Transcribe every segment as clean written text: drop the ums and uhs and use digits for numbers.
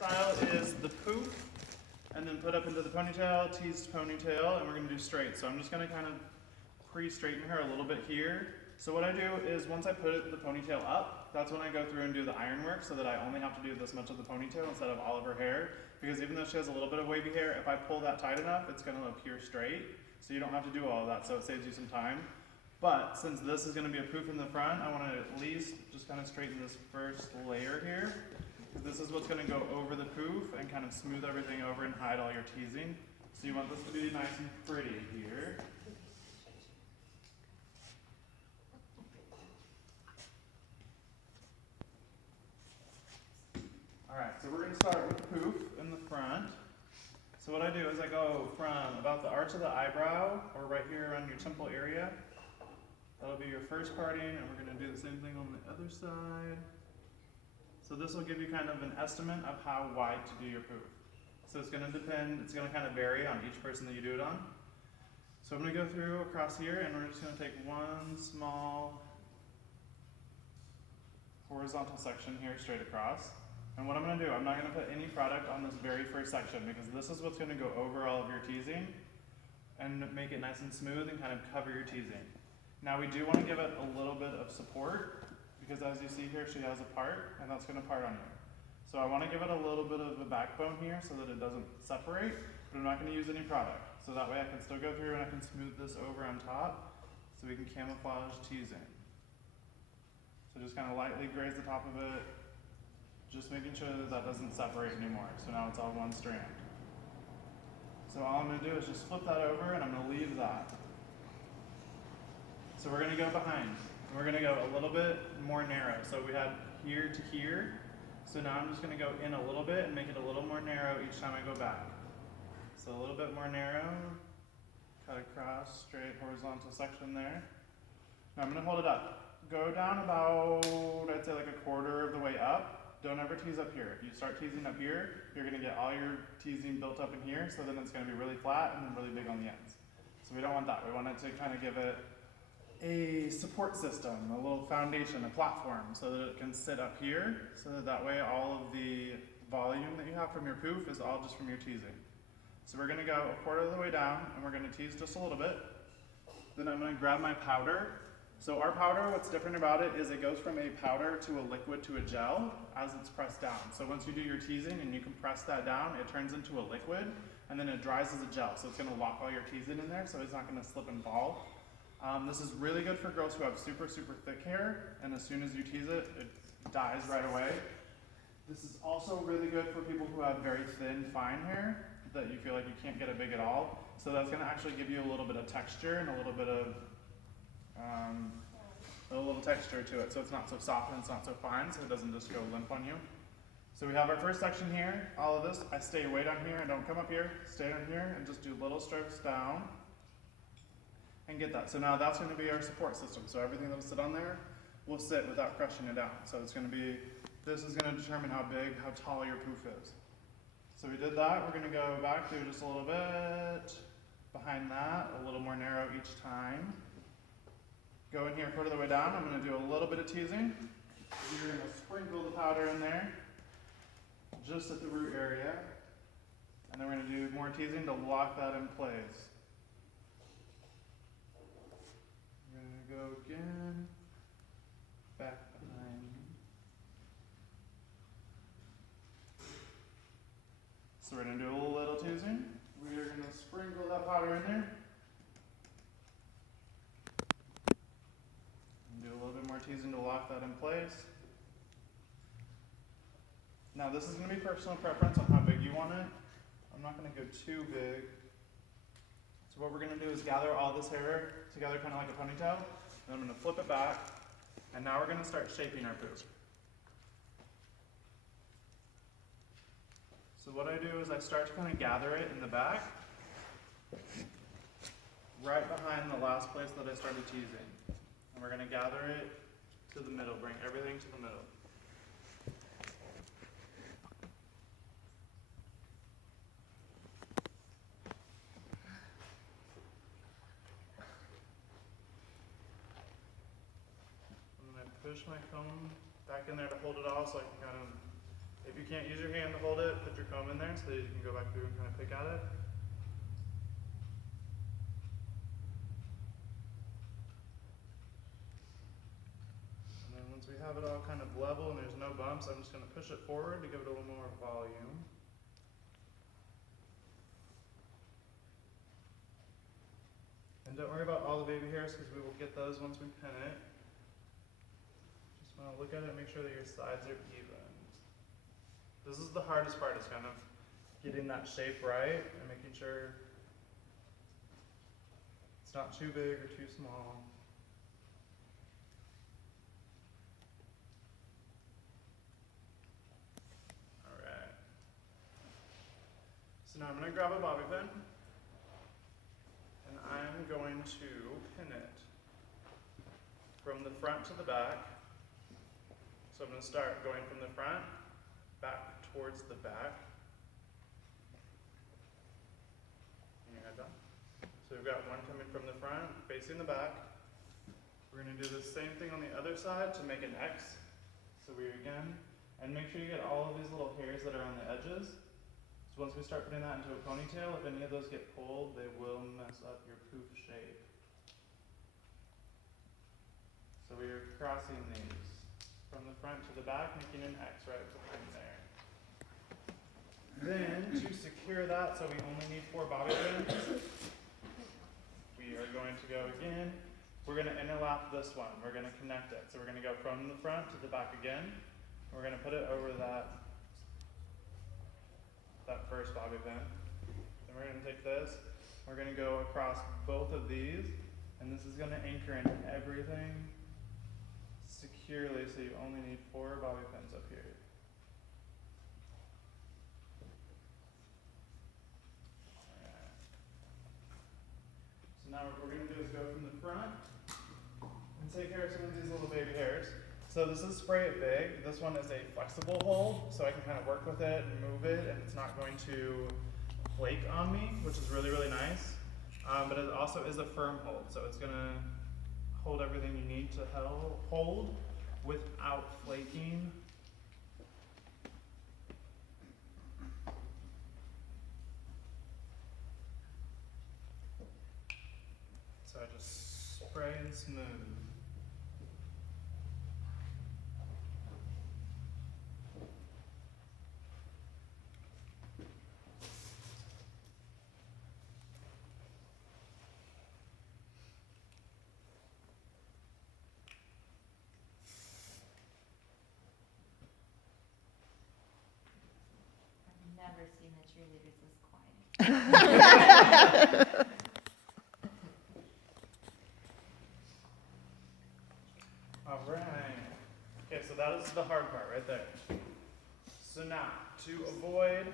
style is the poof, and then put up into the ponytail, teased ponytail, and we're gonna do straight. So I'm just gonna kind of pre-straighten her a little bit here. So what I do is once I put the ponytail up, that's when I go through and do the iron work so that I only have to do this much of the ponytail instead of all of her hair. Because even though she has a little bit of wavy hair, if I pull that tight enough, it's gonna appear straight. So you don't have to do all of that, so it saves you some time. But since this is gonna be a poof in the front, I wanna at least just kind of straighten this first layer here. Because this is what's gonna go over the poof and kind of smooth everything over and hide all your teasing. So you want this to be nice and pretty here. Alright, so we're going to start with the poof in the front. So what I do is I go from about the arch of the eyebrow, or right here around your temple area. That'll be your first parting, and we're going to do the same thing on the other side. So this will give you kind of an estimate of how wide to do your poof. So it's going to depend, it's going to kind of vary on each person that you do it on. So I'm going to go through across here, and we're just going to take one small horizontal section here straight across. And what I'm going to do, I'm not going to put any product on this very first section because this is what's going to go over all of your teasing and make it nice and smooth and kind of cover your teasing. Now we do want to give it a little bit of support because as you see here, she has a part and that's going to part on you. So I want to give it a little bit of a backbone here so that it doesn't separate, but I'm not going to use any product. So that way I can still go through and I can smooth this over on top so we can camouflage teasing. So just kind of lightly graze the top of it, just making sure that that doesn't separate anymore. So now it's all one strand. So all I'm going to do is just flip that over and I'm going to leave that. So we're going to go behind. And we're going to go a little bit more narrow. So we had here to here. So now I'm just going to go in a little bit and make it a little more narrow each time I go back. So a little bit more narrow. Cut across, straight horizontal section there. Now I'm going to hold it up. Go down about, I'd say like a quarter of the way up. Don't ever tease up here. If you start teasing up here, you're going to get all your teasing built up in here, so then it's going to be really flat and then really big on the ends. So we don't want that. We want it to kind of give it a support system, a little foundation, a platform, so that it can sit up here, so that way all of the volume that you have from your poof is all just from your teasing. So we're going to go a quarter of the way down, and we're going to tease just a little bit. Then I'm going to grab my powder. So our powder, what's different about it is it goes from a powder to a liquid to a gel as it's pressed down. So once you do your teasing and you compress that down, it turns into a liquid and then it dries as a gel. So it's gonna lock all your teasing in there so it's not gonna slip and fall. This is really good for girls who have super, super thick hair, and as soon as you tease it, it dies right away. This is also really good for people who have very thin, fine hair that you feel like you can't get it big at all. So that's gonna actually give you a little bit of texture and a little bit of a little texture to it, so it's not so soft and it's not so fine, so it doesn't just go limp on you. So we have our first section here, all of this. I stay way down here and don't come up here. Stay down here and just do little strokes down and get that. So now that's going to be our support system. So everything that will sit on there will sit without crushing it down. So it's going to be, this is going to determine how big, how tall your poof is. So we did that. We're going to go back through just a little bit. Behind that, a little more narrow each time. Go in here a quarter of the way down. I'm going to do a little bit of teasing. You're going to sprinkle the powder in there, just at the root area. And then we're going to do more teasing to lock that in place. I'm going to go again, back behind. So we're going to do a little teasing. We are going to sprinkle that powder in there. Do a little bit more teasing to lock that in place. Now this is going to be personal preference on how big you want it. I'm not going to go too big. So what we're going to do is gather all this hair together kind of like a ponytail. And I'm going to flip it back. And now we're going to start shaping our poof. So what I do is I start to kind of gather it in the back. Right behind the last place that I started teasing. And we're going to gather it to the middle, bring everything to the middle. And then I push my comb back in there to hold it all so I can kind of If you can't use your hand to hold it, put your comb in there so that you can go back through and kind of pick at it. And then once we have it all kind of level and there's no bumps, I'm just going to push it forward to give it a little more volume. And don't worry about all the baby hairs because we will get those once we pin it. Just want to look at it and make sure that your sides are even. This is the hardest part, is kind of getting that shape right and making sure it's not too big or too small. Alright. So now I'm going to grab a bobby pin. And I'm going to pin it from the front to the back. So I'm going to start going from the front, back towards the back. And your head down. So we've got one coming from the front, facing the back. We're going to do the same thing on the other side to make an X. So and make sure you get all of these little hairs that are on the edges. So once we start putting that into a ponytail, if any of those get pulled, they will mess up your poof shape. So we are crossing these from the front to the back, making an X right behind there. Then, to secure that, so we only need 4 bobby pins, we are going to go again. We're going to interlap this one. We're going to connect it. So we're going to go from the front to the back again. We're going to put it over that first bobby pin. Then we're going to take this, we're going to go across both of these, and this is going to anchor into everything securely, so you only need 4 bobby pins up here. Alright. So now what we're going to do is go from the front and take care of some of these little baby hairs. So this is Spray It Big. This one is a flexible hold, so I can kind of work with it and move it, and it's not going to flake on me, which is really, really nice. But it also is a firm hold, so it's going to hold everything you need to hold without flaking. So I just spray and smooth. Never seen the cheerleaders this quiet. All right. Okay, so that is the hard part right there. So now, to avoid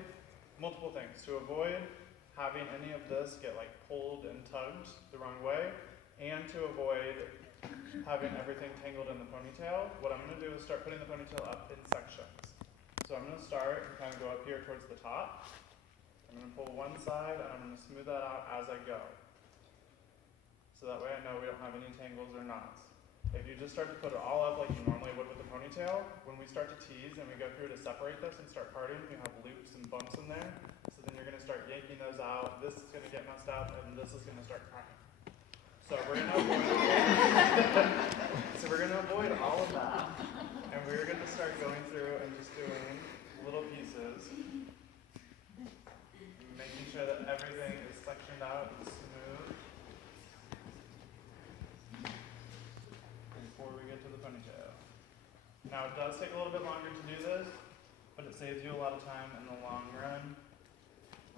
multiple things, to avoid having any of this get like pulled and tugged the wrong way, and to avoid having everything tangled in the ponytail, what I'm going to do is start putting the ponytail up in sections. So I'm going to start and kind of go up here towards the top. I'm going to pull one side and I'm going to smooth that out as I go. So that way I know we don't have any tangles or knots. If you just start to put it all up like you normally would with the ponytail, when we start to tease and we go through to separate this and start parting, you have loops and bumps in there. So then you're going to start yanking those out. This is going to get messed up and this is going to start crying. So we're going to avoid all of that. And we're going to start going through and just doing little pieces, making sure that everything is sectioned out and smooth before we get to the ponytail. Now it does take a little bit longer to do this, but it saves you a lot of time in the long run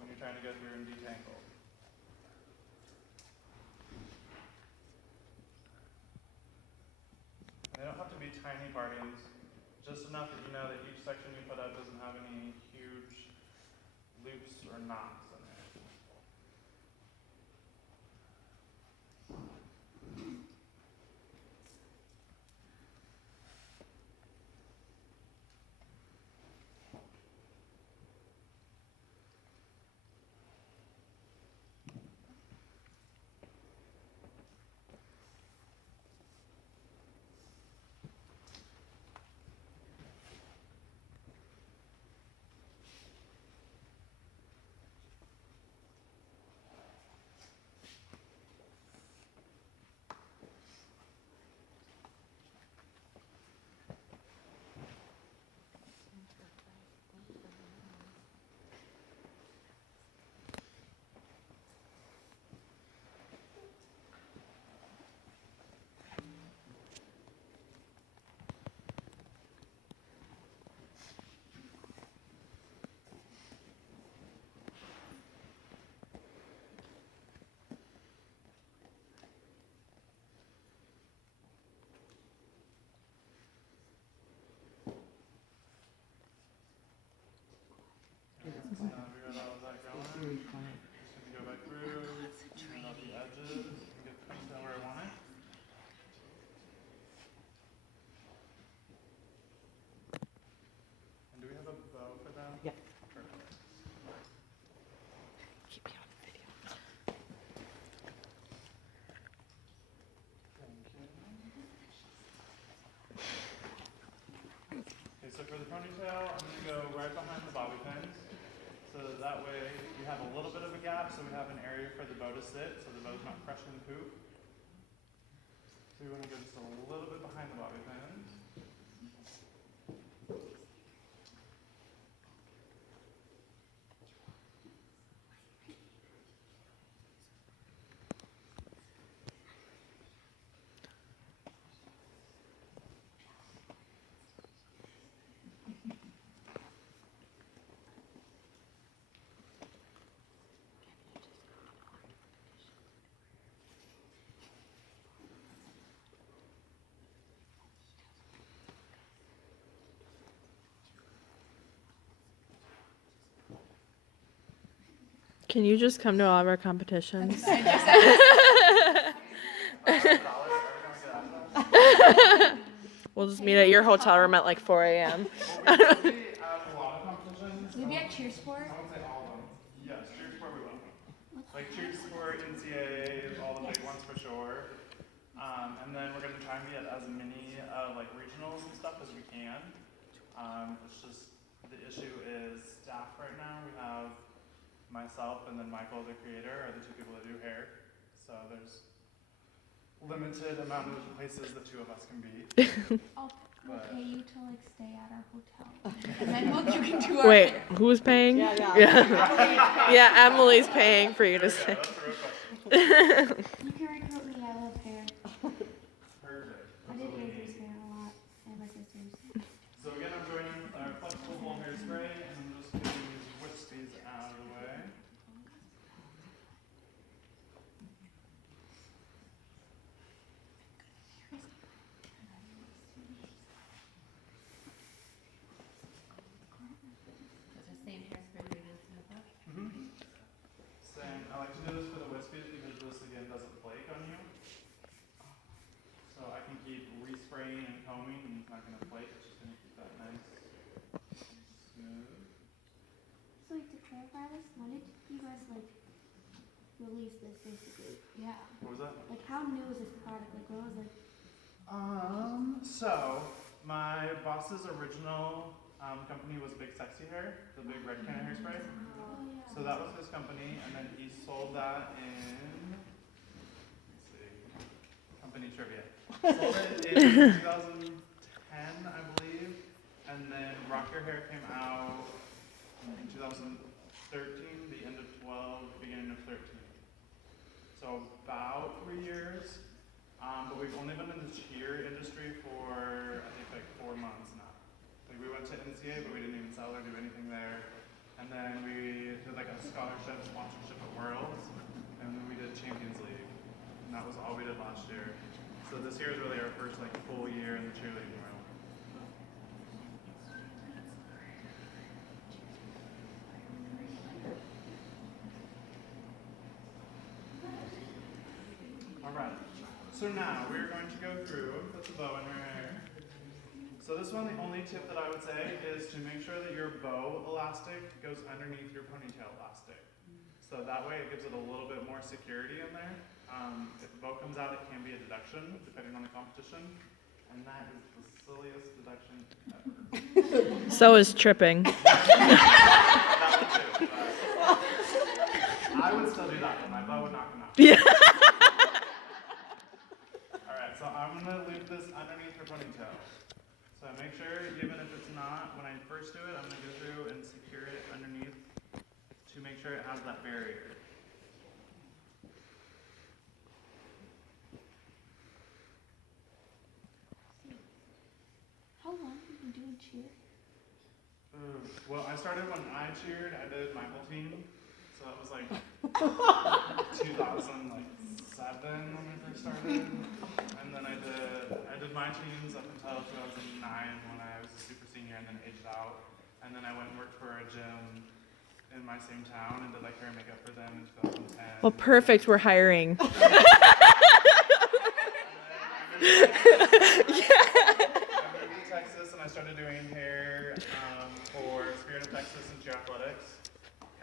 when you're trying to go through and detangle. They don't have to be tiny partings, just enough that you know that each section you put up doesn't have any huge loops or knots in there. ponytail, I'm gonna go right behind the bobby pins. So that way you have a little bit of a gap, so we have an area for the bow to sit, so the bow's not crushing the poop. So we want to go just a little bit behind the bobby pins. Can you just come to all of our competitions? We'll just meet at your hotel room at like 4 a.m. Well, we will be at a lot of competitions. Maybe at cheer sport? I won't say all of them. Yes, cheer sport we will. Like cheer sport, NCAA, all the big ones for sure. And then we're gonna try and be at as many like regionals and stuff as we can. It's just the issue is staff right now. We have myself and then Michael, the creator, are the two people that do hair. So there's limited amount of places the two of us can be. We'll pay you to like stay at our hotel, and then you can do our. Wait, who's paying? Yeah, Emily's paying for you to Yeah, say. that's a real question. You can recruit me. I love hair. Perfect. I did Avery's hair a lot, and my sister's. So again, I'm joining our flexible ball hairspray, and I'm just getting these wispies out of the way. It's the same hairspray we did in the book. Same. I like to do this for the wispies because this again doesn't flake on you. So I can keep respraying and combing, and it's not going to flake. It's just going to keep that nice, smooth. So like to clarify this, when did you guys like release this basically? Yeah. What was that? Like how new is this product? Like when was like? So my boss's original company was Big Sexy Hair, the big red can of hairspray. Oh yeah. So that was his company, and then he sold that in, let's see, company trivia. Sold it in 2010, I believe, and then Rock Your Hair came out in 2013, the end of 12, beginning of 13. So about 3 years, but we've only been in the cheer industry for, I think, like 4 months now. Like we went to NCA, but we didn't even sell or do anything there. And then we did like a scholarship sponsorship at Worlds, and then we did Champions League, and that was all we did last year. So this year is really our first like full year in the cheerleading world. All right. So now we're going to go through, put the bow in her hair. So this one, the only tip that I would say is to make sure that your bow elastic goes underneath your ponytail elastic. So that way it gives it a little bit more security in there. If the bow comes out, it can be a deduction, depending on the competition. And that is the silliest deduction ever. So is tripping. That one too. I would still do that, but my bow would knock him out. Yeah. Alright, so I'm gonna loop this underneath her ponytail. So make sure, even if it's not, when I first do it, I'm gonna go through and secure it underneath to make sure it has that barrier. How long have you been doing cheer? Well, I started when I cheered. I did my whole team, so that was like 2007 when I first started, and then I did my teams up until 2009 when I was a super senior and then aged out, and then I went and worked for a gym in my same town and did like hair and makeup for them in 2010. Well, perfect. We're hiring. I moved to Texas and I started doing hair for Spirit of Texas and Cheer Athletics.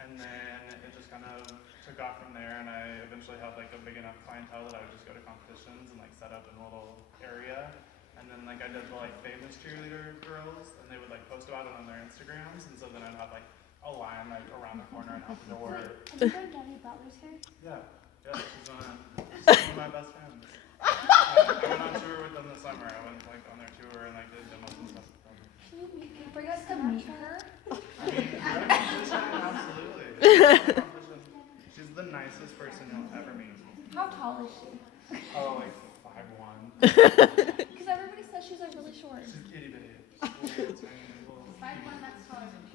And then it just kind of took off from there, and I eventually had like a big enough clientele that I would just go to competitions and like set up in a little area And then like I did the like famous cheerleader girls, and they would like post about it on their Instagrams, and so then I'd have like a line like around the corner and out the door. Have you done Debbie Butler's hair? Yeah, she's one of my best friends. I went on tour with them this summer. I went like on their tour and like did demos and stuff. Can you make it? Bring us to meet her. I mean, absolutely. Competition. She's the nicest person you'll ever meet. How tall is she? Oh, like 5'1". Because everybody says she's like really short. She's itty bitty. She's little, tiny, little. 5'1", that's taller than me.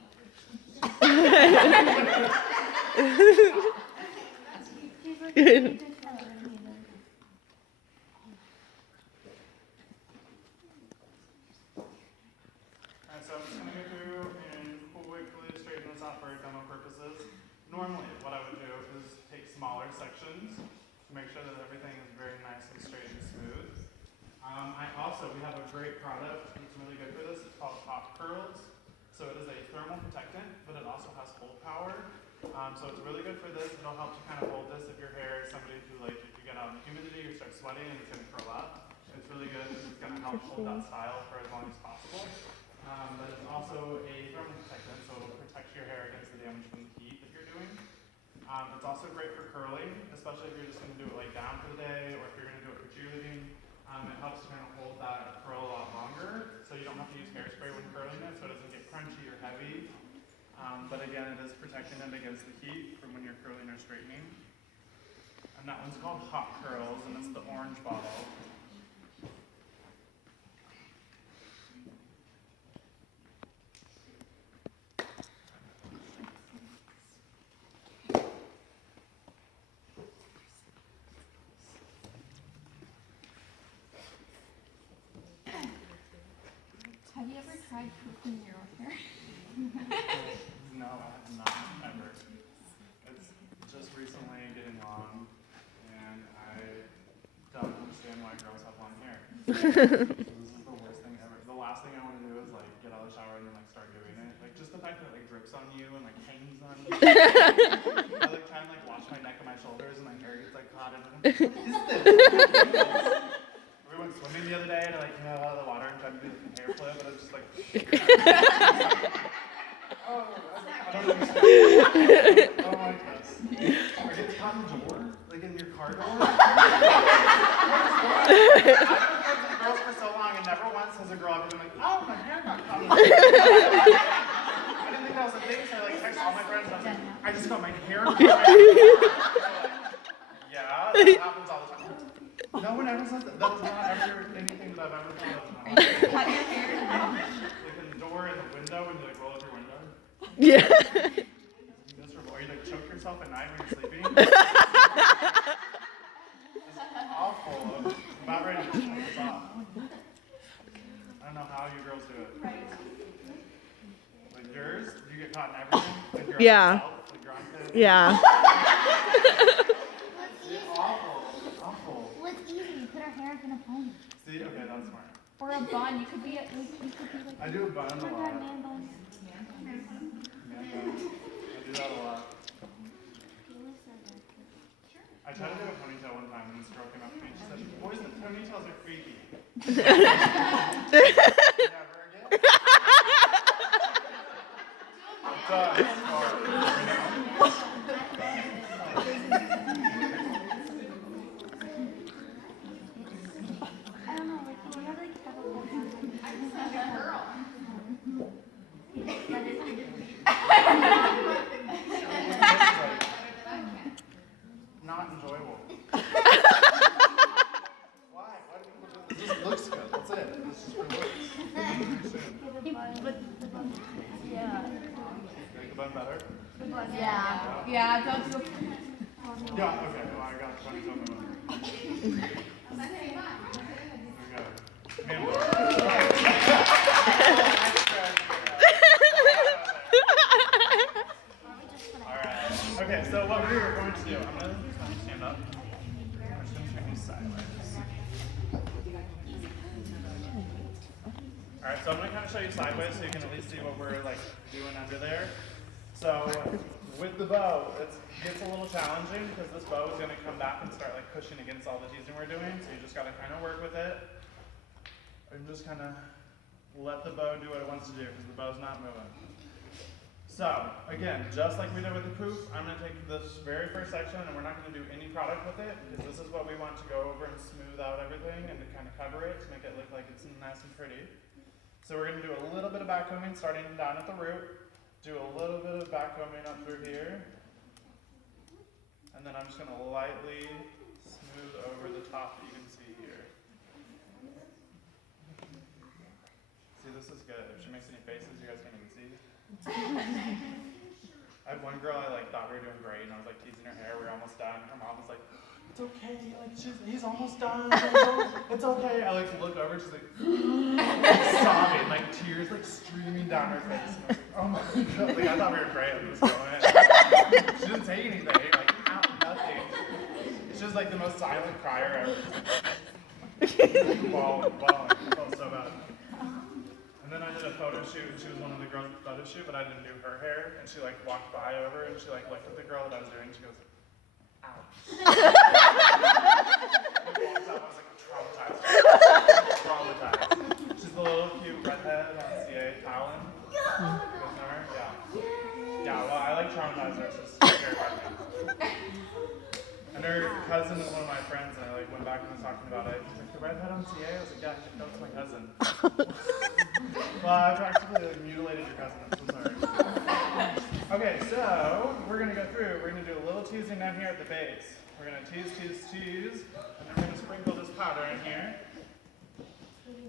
She's like a bigger taller than me, though. Alright, so I'm just gonna go through and quickly straighten this out for demo purposes. Normally, what I would do is take smaller sections to make sure that everything is very nice and straight and smooth. We have a great product that's really good for this. It's called Hot Curls. So it is a thermal protectant, but it also has hold power. So it's really good for this. It'll help you kind of hold this if your hair is somebody who, like, if you get out in humidity or start sweating and it's going to curl up. It's really good because it's going to help hold that style for as long as possible. But it's also a thermal protectant, so it'll protect your hair against the damage from the heat that you're doing. It's also great for curling, especially if you're just going to do it like down for the day or if you're going to do it for cheerleading. It helps to kind of hold that curl a lot longer, so you don't have to use hairspray when curling it, so it doesn't get crunchy or heavy. But again, it is protecting it against the heat from when you're curling or straightening. And that one's called Hot Curls, and it's the orange bottle. Have you ever tried pooping your own hair? No, I have not, ever. It's just recently getting long, and I don't understand why girls have long hair. This is the worst thing ever. The last thing I want to do is like get out of the shower and then like start doing it. Like just the fact that it like drips on you and like hangs on you. I like try and like wash my neck and my shoulders and my hair gets like caught in it. What is this? We went swimming the other day and I like came out of the water and tried to do the hair flip, but I was just like, oh, I don't understand. Oh my gosh. Are you caught in the door? Like in your car door? I've been friends with girls for so long and never once has a girl ever been like, oh, my hair got caught in the door. I didn't think that was a thing, so I like text all my friends and I was like, I just got my hair caught in the door. Yeah, that happens all the time. No one ever says that. That was not ever anything that I've ever thought of. Cut your hair? Like in the door and the window when you like roll up your window. Yeah. It's miserable. Or you like choke yourself at night when you're sleeping. It's awful. I'm about ready to just turn this off. I don't know how you girls do it. Like yours, you get caught in everything. Like you're Yeah. on yourself, like you're on kids. Yeah. It's awful. It's awful. Well, it's easy. You put our hair in a pony. See, okay, that's smart. Or a bun. You could be like, I do a bun a Oh my lot. god, man buns. I do that a lot. I tried to do a ponytail one time and this girl came up to me and she said, boys with ponytails are creepy. Never again? It does, you know? I don't know, like, you have like double girl. Not enjoyable. Why? Why do people do this? It just looks good. That's it. This is for looks. yeah. Make the bun better? Yeah. Yeah, don't do Yeah, okay. Well, I got the ponytail in my bun. There we go. Alright. Okay, so what we were going to do, I'm going to stand up. I'm just going to turn these sideways. Alright, so I'm going to kind of show you sideways so you can at least see what we're like doing under there. So with the bow, it gets a little challenging because this bow is going to come back and start like pushing against all the teasing we're doing. So you just got to kind of work with it. and just kind of let the bow do what it wants to do because the bow's not moving. So, again, just like we did with the poof, I'm going to take this very first section and we're not going to do any product with it because this is what we want to go over and smooth out everything and to kind of cover it to make it look like it's nice and pretty. So we're going to do a little bit of backcombing starting down at the root, do a little bit of backcombing up through here, and then I'm just going to lightly smooth over the top that you can see here. See, this is good. If she makes any faces, you guys can't even see. I had one girl I thought we were doing great, and I was teasing her hair. We were almost done. Her mom was like, "It's okay. He's almost done. It's okay." I looked over. She's sobbing, tears streaming down her face. And I was like, "Oh my god!" I thought we were great. I'm just going in. She didn't say anything. Nothing. She's the most silent crier ever. Bawling. I felt so bad. And then I did a photo shoot, and she was one of the girls at the photo shoot, but I didn't do her hair. And she walked by over, and she looked at the girl that I was doing, and she goes, "Ouch." I was traumatized. She's the little cute redhead on CA, Talon. You guys know her? Yeah. Yeah. Well, I traumatized her. She's terrified me. And her cousin is one of my friends, and I went back and was talking about it. He's like, "The redhead on CA?" I was like, "Yeah, that was my cousin." Well, I practically mutilated your cousin. I'm so sorry. Okay, so we're gonna go through. We're gonna do a little teasing down here at the base. We're gonna tease, and then we're gonna sprinkle this powder in here.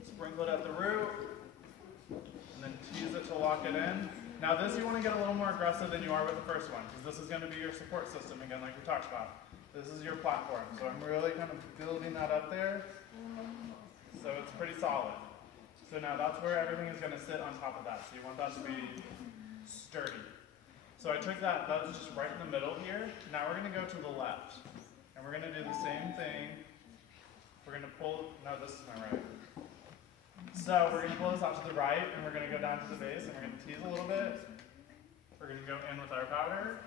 Sprinkle it at the root, and then tease it to lock it in. Now this you want to get a little more aggressive than you are with the first one, because this is going to be your support system again, like we talked about. This is your platform, so I'm really kind of building that up there, so it's pretty solid. So now that's where everything is going to sit on top of that, so you want that to be sturdy. So I took that was just right in the middle here. Now we're going to go to the left, and we're going to do the same thing. We're going to pull, no, this is my right. So we're going to pull this out to the right, and we're going to go down to the base, and we're going to tease a little bit. We're going to go in with our powder.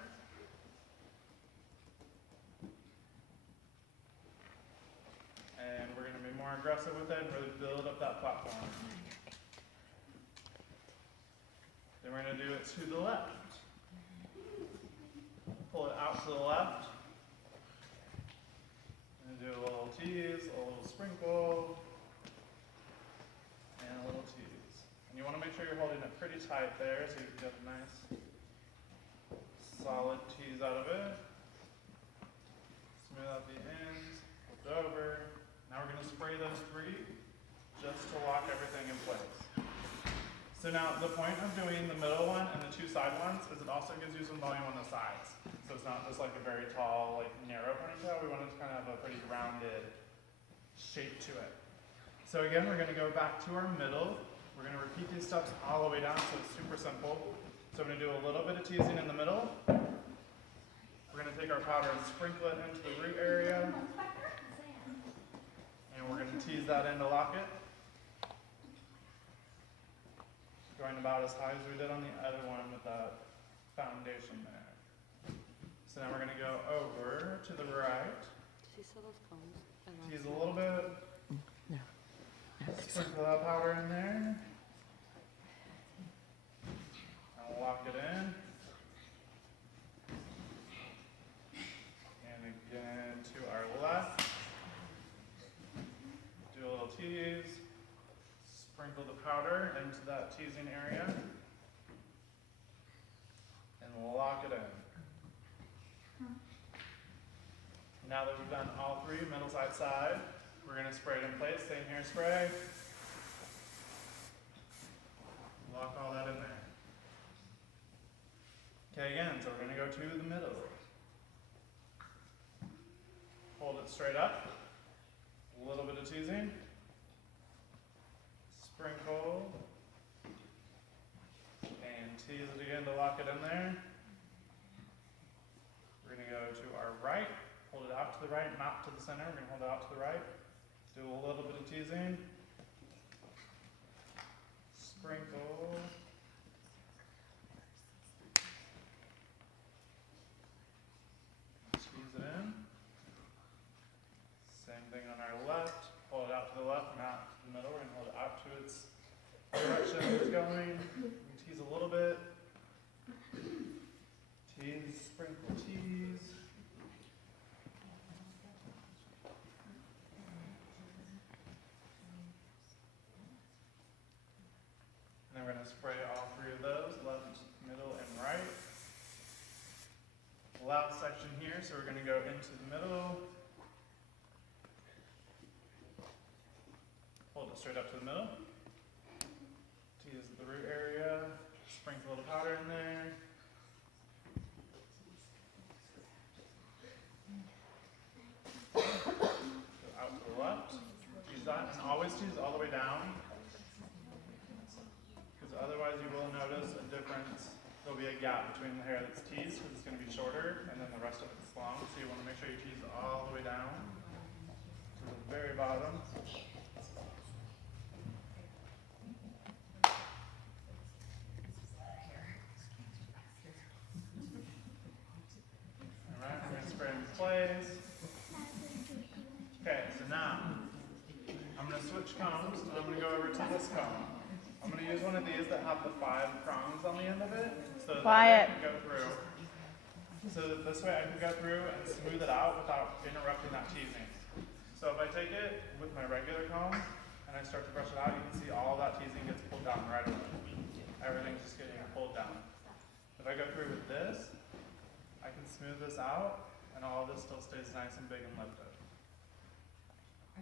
And we're going to be more aggressive with it and really build up that platform. Then we're going to do it to the left. Pull it out to the left. And do a little tease, a little sprinkle, and a little tease. And you want to make sure you're holding it pretty tight there so you can get a nice solid tease out of it. Smooth out the ends, flip it over. Now we're going to spray those three just to lock everything in place. So now the point of doing the middle one and the two side ones is it also gives you some volume on the sides. So it's not just a very tall, narrow ponytail. We want it to kind of have a pretty rounded shape to it. So again, we're going to go back to our middle. We're going to repeat these steps all the way down, so it's super simple. So I'm going to do a little bit of teasing in the middle. We're going to take our powder and sprinkle it into the root area. And we're going to tease that in to lock it. Going about as high as we did on the other one with that foundation there. So now we're going to go over to the right. Tease a little bit. Sprinkle that powder in there. And lock it in. And again to our left. Do a little tease. Sprinkle the powder into that teasing area. And lock it in. Now that we've done all three, middle, side, we're going to spray it in place. Same hairspray. Lock all that in there. Okay, again, so we're going to go to the middle. Hold it straight up. A little bit of teasing. Sprinkle. And tease it again to lock it in there. We're going to go to our right. Hold it out to the right, not to the center. We're going to hold it out to the right. Do a little bit of teasing. Sprinkle. Tease it in. Same thing on our left. Hold it out to the left, not to the middle. We're going to hold it out section is going. Tease a little bit. Tease, sprinkle tease. And then we're going to spray all three of those, left, middle, and right. Last section here, so we're going to go into the middle. Hold it straight up to the middle. Tease the root area. Sprinkle a little powder in there. Go out to the left. Tease that, and always tease all the way down. Because otherwise you will notice a difference. There'll be a gap between the hair that's teased, because it's going to be shorter, and then the rest of it's long. So you want to make sure you tease all the way down to the very bottom. Alright, we're going to spray in place. Okay, so now I'm going to switch combs, and I'm going to go over to this comb. I'm going to use one of these that have the 5 prongs on the end of it, so that I can go through. So that this way I can go through and smooth it out without interrupting that teasing. So if I take it with my regular comb and I start to brush it out, you can see all that teasing gets pulled down right away. Everything's just getting pulled down. If I go through with this, I can smooth this out, and all of this still stays nice and big and lifted.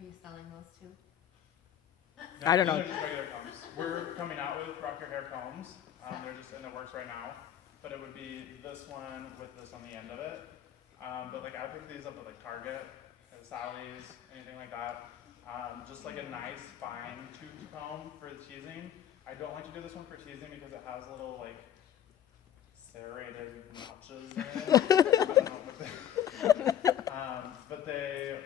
Are you selling those too? I don't know. These are just regular combs. We're coming out with Rock Your Hair combs. They're just in the works right now. But it would be this one with this on the end of it. But like I picked these up at like Target, at Sally's, anything like that. Just like a nice fine tooth comb for the teasing. I don't like to do this one for teasing because it has little like serrated notches in it. I don't know what but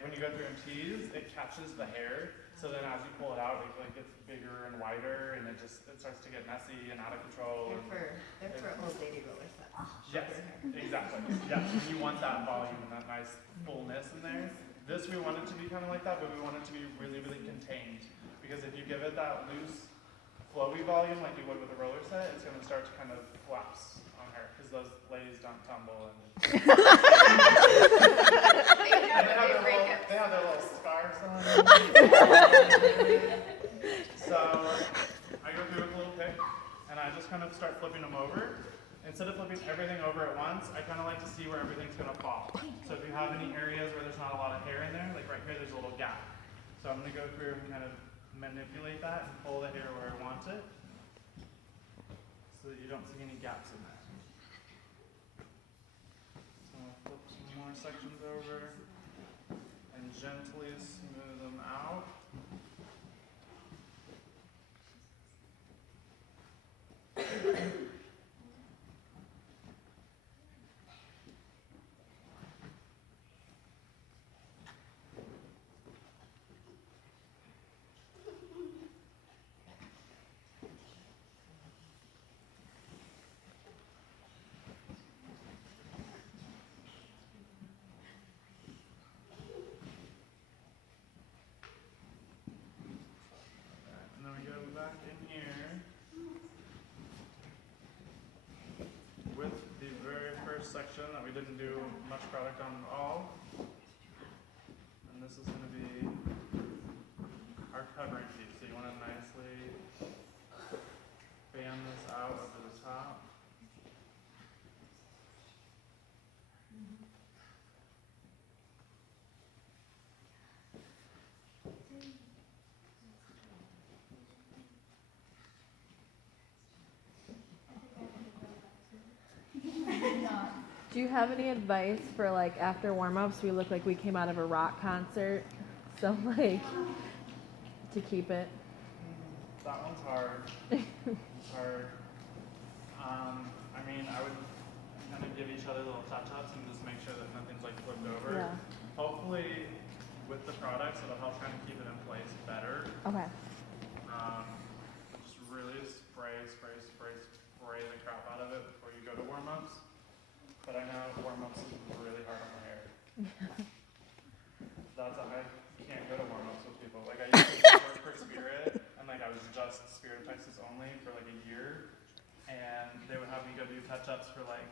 when you go through and tease, it catches the hair. So then as you pull it out, it like gets bigger and wider, and it starts to get messy and out of control. They're for old lady roller sets. Yes, exactly. Yes, you want that volume and that nice fullness in there. This we want it to be kind of like that, but we want it to be really, really contained. Because if you give it that loose, flowy volume like you would with a roller set, it's going to start to kind of collapse on her, because those ladies don't tumble. And they have their little scarves on. So I go through with a little pick, and I just kind of start flipping them over. Instead of flipping everything over at once, I kind of like to see where everything's going to fall. So if you have any areas where there's not a lot of hair in there, like right here, there's a little gap. So I'm going to go through and kind of manipulate that and pull the hair where I want it, so that you don't see any gaps in there. So I'll flip some more sections over and gently smooth them out. And then we go back in here with the very first section that we didn't do much product on at all. And this is going to be our covering piece. So you want to nicely fan this out over the top. Do you have any advice for like after warm-ups we look like we came out of a rock concert? So like to keep it. That one's hard. It's hard. I mean, I would kind of give each other little touch-ups and just make sure that nothing's like flipped over. Yeah. Hopefully, with the products, it'll help kind of keep it in place better. Okay. Just really spray the crap out of it before you go to warm-ups. But I know warm-ups is really hard on the hair. I can't go to warm-ups with people. Like I used to work for Spirit, and like I was just Spirit of Texas only for like a year, and they would have me go do touch-ups for like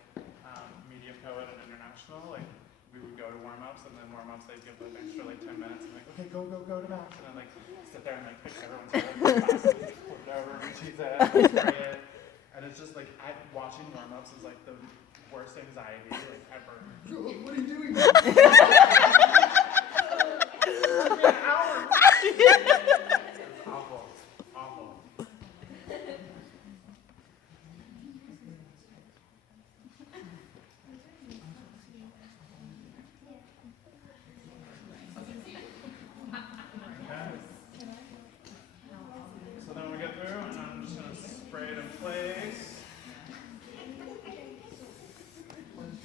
medium co-ed and international. Like we would go to warm-ups, and then warm-ups they'd give like extra like 10 minutes, and like okay, go to max, and then like sit there and like pick everyone's head, glasses, flip it over, reach it, spray it, and it's just like watching warm-ups is like the worst anxiety like ever. What are you doing? It's awful. Awful. So then we get through, and I'm just going to spray it in place.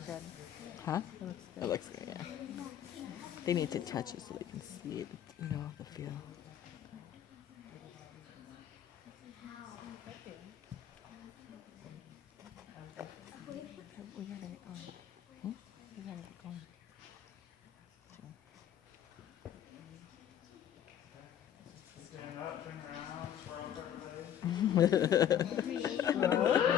Good. Huh? It looks good. It looks good, yeah. They need to touch it so they can see it, you know, the feel. We gotta get going. We gotta get going. Stand up, turn around, twirl for everybody.